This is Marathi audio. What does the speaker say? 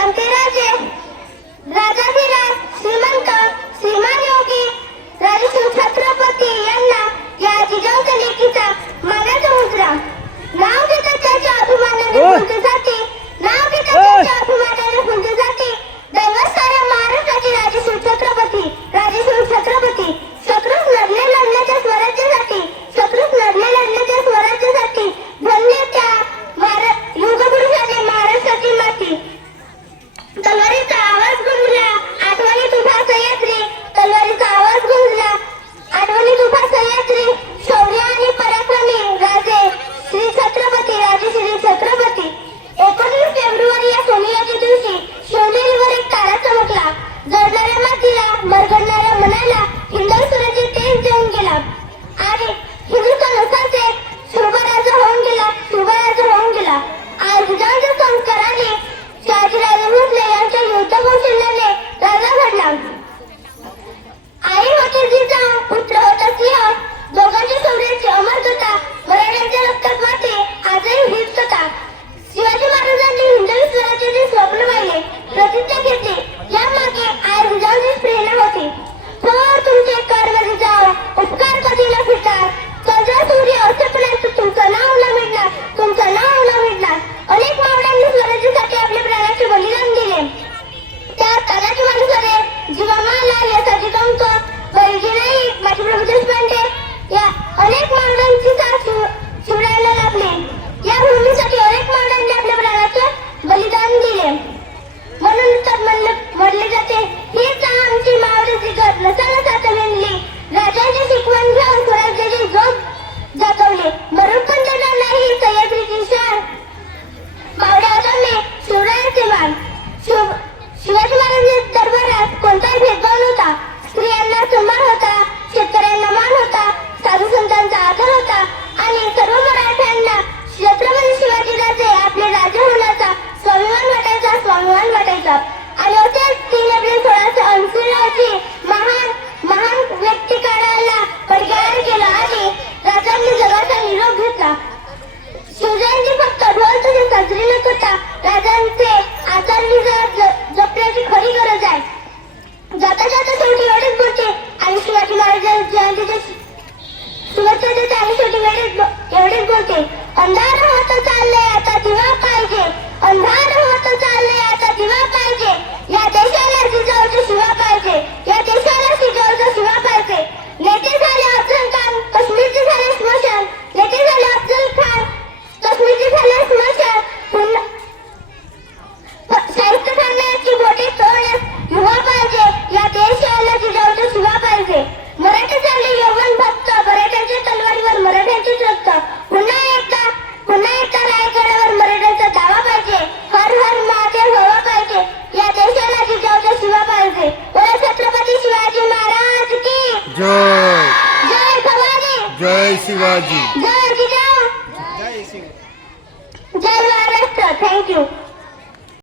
आमचे राजे राजाधिराज श्रीमंत श्रीमान योगी राजश्री छत्रपती यांना या जिजाऊच्या लेकीचा मानाचा मुद्रा नाव घेतात त्याच्या अभिमानाने फुलते जाते नाव घेतात त्याच्या अभिमानाने फुलते जाते दैवत साऱ्या महाराष्ट्राचे राजश्री छत्रपती शत्रूस लढले लढण्याच्या स्वराज्यासाठी शत्रूस लढले लढण्याच्या स्वराज्यासाठी धन्य त्या युगपुरुषाने महाराष्ट्राची माती तलवारीचा आवाज गुंजला आठवणीत उभा सह्याद्री तलवारीचा आवाज गुंजला आठवणीत उभा सह्याद्री शौर्य आणि पराक्रमी राजे श्री छत्रपती 19 फेब्रुवारी या सोनियाच्या दिवशी शिवनेरीवर एक तारा चमकला जळणाऱ्या मातीला मरगडणाऱ्या मनाला हिंदुस्थानाचे तेज देऊन गेला आणि हिंदुस्थान असाच एक शुभराजा होऊन गेला आज जिजाऊच्या संस्काराने शहाजीराजे भोसले यांच्या युद्ध कौशल्याने राजा घडला आई होती जिजाऊ पुत्र होता सिंह दोघांच्या शौर्याची अमर कथा मराठ्यांच्या रक्तात वाहते आजही हीच कथा शिवाजी महाराजांनी हिंदवी स्वराज्याचे स्वप्न पाहिले प्रतिज्ञा घेतली यामागे आई जिजाऊचीच प्रेरणा होती थोर तुमचे कर्म जिजाऊ उपकार कधी न फिरतात चंद्र सूर्य असेपर्यंत तुमचं नाव न मिळणार अनेक मावळ्यांनी स्वराज्यासाठी आपल्या प्राणाचे बलिदान दिले त्या तानाजी माणसाने जीवामाला यासाठी तुमचं बळी नाही माझे प्रभू देशपांडे या अनेक मावळ्यांची साथ शिवरायाला लाभली या भूमीसाठी अनेक मावळ्यांनी आपल्या प्राणाचे बलिदान दिले म्हणून तर म्हणले जाते हीच आमची मावळ्याची गत नसाला साथ विणली राजाची शिकवण घेऊन स्वराज्याची जोत जागवली मरून पण देणार नाही सह्याद्रीची शान मावळ्या आदरणे शिवरायाचे मान शिवाजी महाराजांच्या दरबारात कोणताही भेदभाव नव्हता स्त्रियांना सन्मान होता शेतकऱ्यांना मान होता साधू संतांचा आदर होता आणि सर्व मराठ्यांना छत्रपती शिवाजीराजे आपले राजे होण्याचा स्वाभिमान वाटायचा आणि असेच 3 एप्रिल 1680 रोजी महान व्यक्ती काळाला पडक्यावर केला आणि राजांनी जगाचा निरोप घेतला शिवजयंती फक्त ढोल तुझे साजरी न करता राजांचे आचार जपण्याची खरी गरज आहे जाता शेवटी एवढेच बोलते आणि शिवाजी महाराजांच्या जयंतीचे शुभेच्छा देते आणि शेवटी एवढेच बोलते अंधार होत चालले आता दिवा पाहिजे अंधार होत चालले आता दिवा पाहिजे या देशाला जिजाऊचा शिवा पाहिजे या देशाला जिजाऊचा शिवा पाहिजे नेते झाले अफजल खान काश्मीरचे झाले स्मशान नेते झाले अफजल खान काश्मीरचे झाले स्मशान पुन्हा साहित्य करण्याची बोटे तोडण्यास युवा पाहिजे या देशाला जिजाऊचा शिवा पाहिजे मराठी चालले यवन भक्त मराठ्यांच्या तलवारीवर मराठ्यांचीच रक्त पुन्हा एकदा रायगडावर मराठ्यांचा दावा पाहिजे हर हर महादेव हवा पाहिजे या देशाला जिजाऊचा शिवा पाहिजे बोला छत्रपती शिवाजी महाराज की जय जय भवानी जय शिवाजी जय जिजाऊ जय महाराष्ट्र थँक्यू